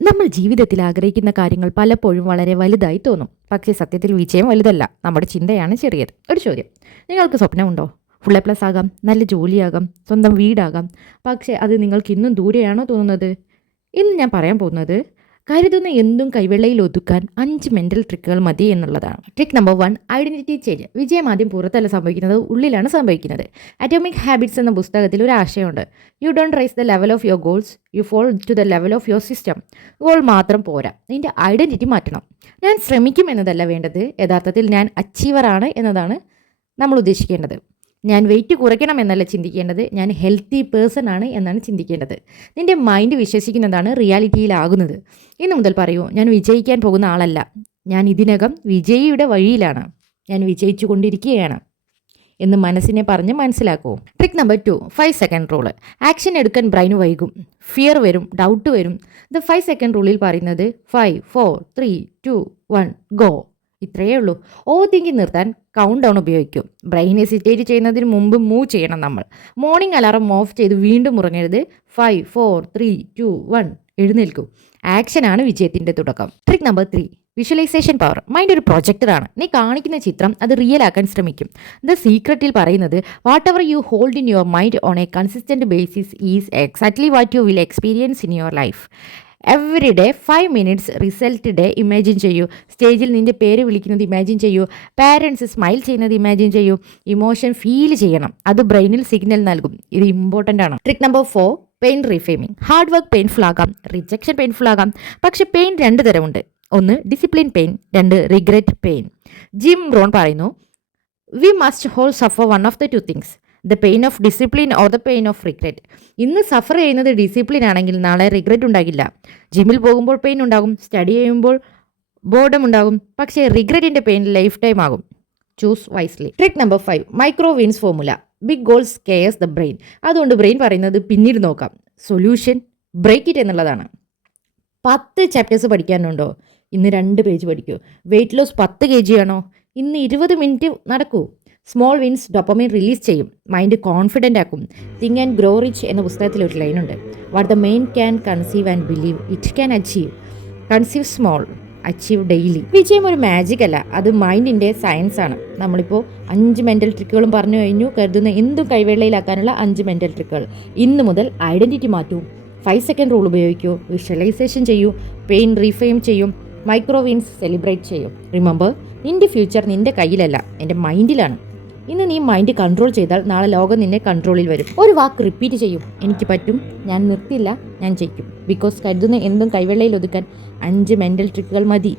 നമ്മൾ ജീവിതത്തിൽ ആഗ്രഹിക്കുന്ന കാര്യങ്ങൾ പലപ്പോഴും വളരെ വലുതായി തോന്നും. പക്ഷേ സത്യത്തിൽ വിജയം വലുതല്ല, നമ്മുടെ ചിന്തയാണ് ചെറിയത്. ഒരു ചോദ്യം: നിങ്ങൾക്ക് സ്വപ്നമുണ്ടോ? ഫുൾ A+ ആകാം, നല്ല ജോലിയാകാം, സ്വന്തം വീടാകാം. പക്ഷേ അത് നിങ്ങൾക്ക് ഇന്നും ദൂരെയാണോ തോന്നുന്നത്? ഇന്ന് ഞാൻ പറയാൻ പോകുന്നത് കരുതുന്ന എന്തും കൈവെള്ളയിൽ ഒതുക്കാൻ 5 മെൻ്റൽ ട്രിക്കുകൾ മതി എന്നുള്ളതാണ്. Trick number 1: identity change. വിജയം ആദ്യം പുറത്തല്ല സംഭവിക്കുന്നത്, ഉള്ളിലാണ് സംഭവിക്കുന്നത്. അറ്റോമിക് ഹാബിറ്റ്സ് എന്ന പുസ്തകത്തിൽ ഒരു ആശയമുണ്ട്: you don't rise the level of your goals, you fall to the level of your system. Goal മാത്രം പോരാ, നിൻ്റെ ഐഡൻറ്റിറ്റി മാറ്റണം. ഞാൻ ശ്രമിക്കും എന്നതല്ല വേണ്ടത്, യഥാർത്ഥത്തിൽ ഞാൻ അച്ചീവറാണ് എന്നതാണ് നമ്മൾ ഉദ്ദേശിക്കേണ്ടത്. ഞാൻ വെയിറ്റ് കുറയ്ക്കണം എന്നല്ല ചിന്തിക്കേണ്ടത്, ഞാൻ ഹെൽത്തി പേഴ്സൺ ആണ് എന്നാണ് ചിന്തിക്കേണ്ടത്. നിൻ്റെ മൈൻഡ് വിശ്വസിക്കുന്നതാണ് റിയാലിറ്റിയിലാകുന്നത്. ഇന്നു മുതൽ പറയൂ: ഞാൻ വിജയിക്കാൻ പോകുന്ന ആളല്ല, ഞാൻ ഇതിനകം വിജയിയുടെ വഴിയിലാണ്, ഞാൻ വിജയിച്ചു കൊണ്ടിരിക്കുകയാണ് എന്ന് മനസ്സിനെ പറഞ്ഞ് മനസ്സിലാക്കൂ. Trick number 2: 5 second rule. Action എടുക്കാൻ ബ്രെയിൻ വൈകും, ഫിയർ വരും, ഡൗട്ട് വരും. ദ 5 സെക്കൻഡ് റൂളിൽ പറയുന്നത് 5, 4, 3, 2, 1 ഗോ. ഇത്രയേ ഉള്ളൂ. ഓവർ തിങ്കിങ് നിർത്താൻ കൗണ്ട് ഡൗൺ ഉപയോഗിക്കും. ബ്രെയിൻ ഹെസിറ്റേറ്റ് ചെയ്യുന്നതിന് മുമ്പ് മൂവ് ചെയ്യണം നമ്മൾ. മോർണിംഗ് അലാറം ഓഫ് ചെയ്ത് വീണ്ടും ഉറങ്ങരുത്. 5, 4, 3, 2, 1 എഴുന്നേൽക്കൂ. ആക്ഷനാണ് വിജയത്തിൻ്റെ തുടക്കം. Trick number 3: visualisation power. Mind ഒരു പ്രൊജക്ടറാണ്. നീ കാണിക്കുന്ന ചിത്രം അത് റിയൽ ആക്കാൻ ശ്രമിക്കും. ദ സീക്രട്ടിൽ പറയുന്നത് what ever you hold in your mind on A consistent basis is exactly what you will experience in your life. Every day 5 minutes result day imagine ചെയ്യൂ. സ്റ്റേജിൽ നിൻ്റെ പേര് വിളിക്കുന്നത് ഇമാജിൻ ചെയ്യൂ. പാരൻസ് സ്മൈൽ ചെയ്യുന്നത് ഇമാജിൻ ചെയ്യൂ. Emotion feel ചെയ്യണം, അത് ബ്രെയിനിൽ സിഗ്നൽ നൽകും. ഇത് ഇമ്പോർട്ടൻ്റ് ആണ്. Trick number 4: pain reframing. Hard work painful ആകാം, റിജക്ഷൻ പെയിൻഫുൾ ആകാം. പക്ഷേ പെയിൻ 2 തരമുണ്ട്: ഒന്ന് discipline pain, 2 regret pain. Jim Rohn പറയുന്നു, we must all suffer one of the 2 things, the pain of discipline or the pain of regret. ഇന്ന് suffer ചെയ്യുന്നത് discipline ആണെങ്കിൽ നാളെ regret ഉണ്ടാകില്ല. ജിമ്മിൽ പോകുമ്പോൾ പെയിൻ ഉണ്ടാകും, സ്റ്റഡി ചെയ്യുമ്പോൾ ബോർഡം ഉണ്ടാകും, പക്ഷേ റിഗ്രറ്റിൻ്റെ പെയിൻ ലൈഫ് ടൈം ആകും. Choose wisely. Trick number 5: micro wins formula. Big goals scares the brain. അതുകൊണ്ട് ബ്രെയിൻ പറയുന്നത് പിന്നീട് നോക്കാം. സൊല്യൂഷൻ: ബ്രേക്ക് ഇറ്റ് എന്നുള്ളതാണ്. 10 ചാപ്റ്റേഴ്സ് പഠിക്കാനുണ്ടോ? ഇന്ന് 2 പേജ് പഠിക്കൂ. വെയിറ്റ് ലോസ് 10 kg ആണോ? ഇന്ന് 20 മിനിറ്റ് നടക്കൂ. സ്മോൾ വിൻസ് ഡോപ്പമൈൻ റിലീസ് ചെയ്യും, മൈൻഡ് കോൺഫിഡൻ്റ് ആക്കും. തിങ്ക് ആൻഡ് ഗ്രോ റിച്ച് എന്ന പുസ്തകത്തിൽ ഒരു ലൈനുണ്ട്: what the mind can conceive and believe it can achieve. Conceive small, achieve daily. വിജയം ഒരു മാജിക് അല്ല, അത് മൈൻഡിൻ്റെ സയൻസ് ആണ്. നമ്മളിപ്പോൾ 5 മെൻ്റൽ ട്രിക്കുകളും പറഞ്ഞു കഴിഞ്ഞു. കരുതുന്ന എന്തും കൈവെള്ളയിലാക്കാനുള്ള 5 മെൻ്റൽ ട്രിക്കുകൾ. ഇന്ന് മുതൽ ഐഡൻറ്റിറ്റി മാറ്റൂ, 5 സെക്കൻഡ് റൂൾ ഉപയോഗിക്കൂ, വിഷ്വലൈസേഷൻ ചെയ്യൂ, പെയിൻ റീഫ്രെയിം ചെയ്യും, മൈക്രോ വിൻസ് സെലിബ്രേറ്റ് ചെയ്യും. റിമെമ്പർ, നിൻ്റെ ഫ്യൂച്ചർ നിൻ്റെ കയ്യിലല്ല, എൻ്റെ മൈൻഡിലാണ്. ഇന്ന് നീ മൈൻഡ് കൺട്രോൾ ചെയ്താൽ നാളെ ലോകം നിന്നെ കൺട്രോളിൽ വരും. ഒരു വാക്ക് റിപ്പീറ്റ് ചെയ്യും: എനിക്ക് പറ്റും, ഞാൻ നിർത്തില്ല, ഞാൻ ജയിക്കും. ബിക്കോസ് കരുതുന്ന എന്തും കൈവെള്ളയിൽ ഒതുക്കാൻ 5 മെൻ്റൽ ട്രിക്കുകൾ മതി.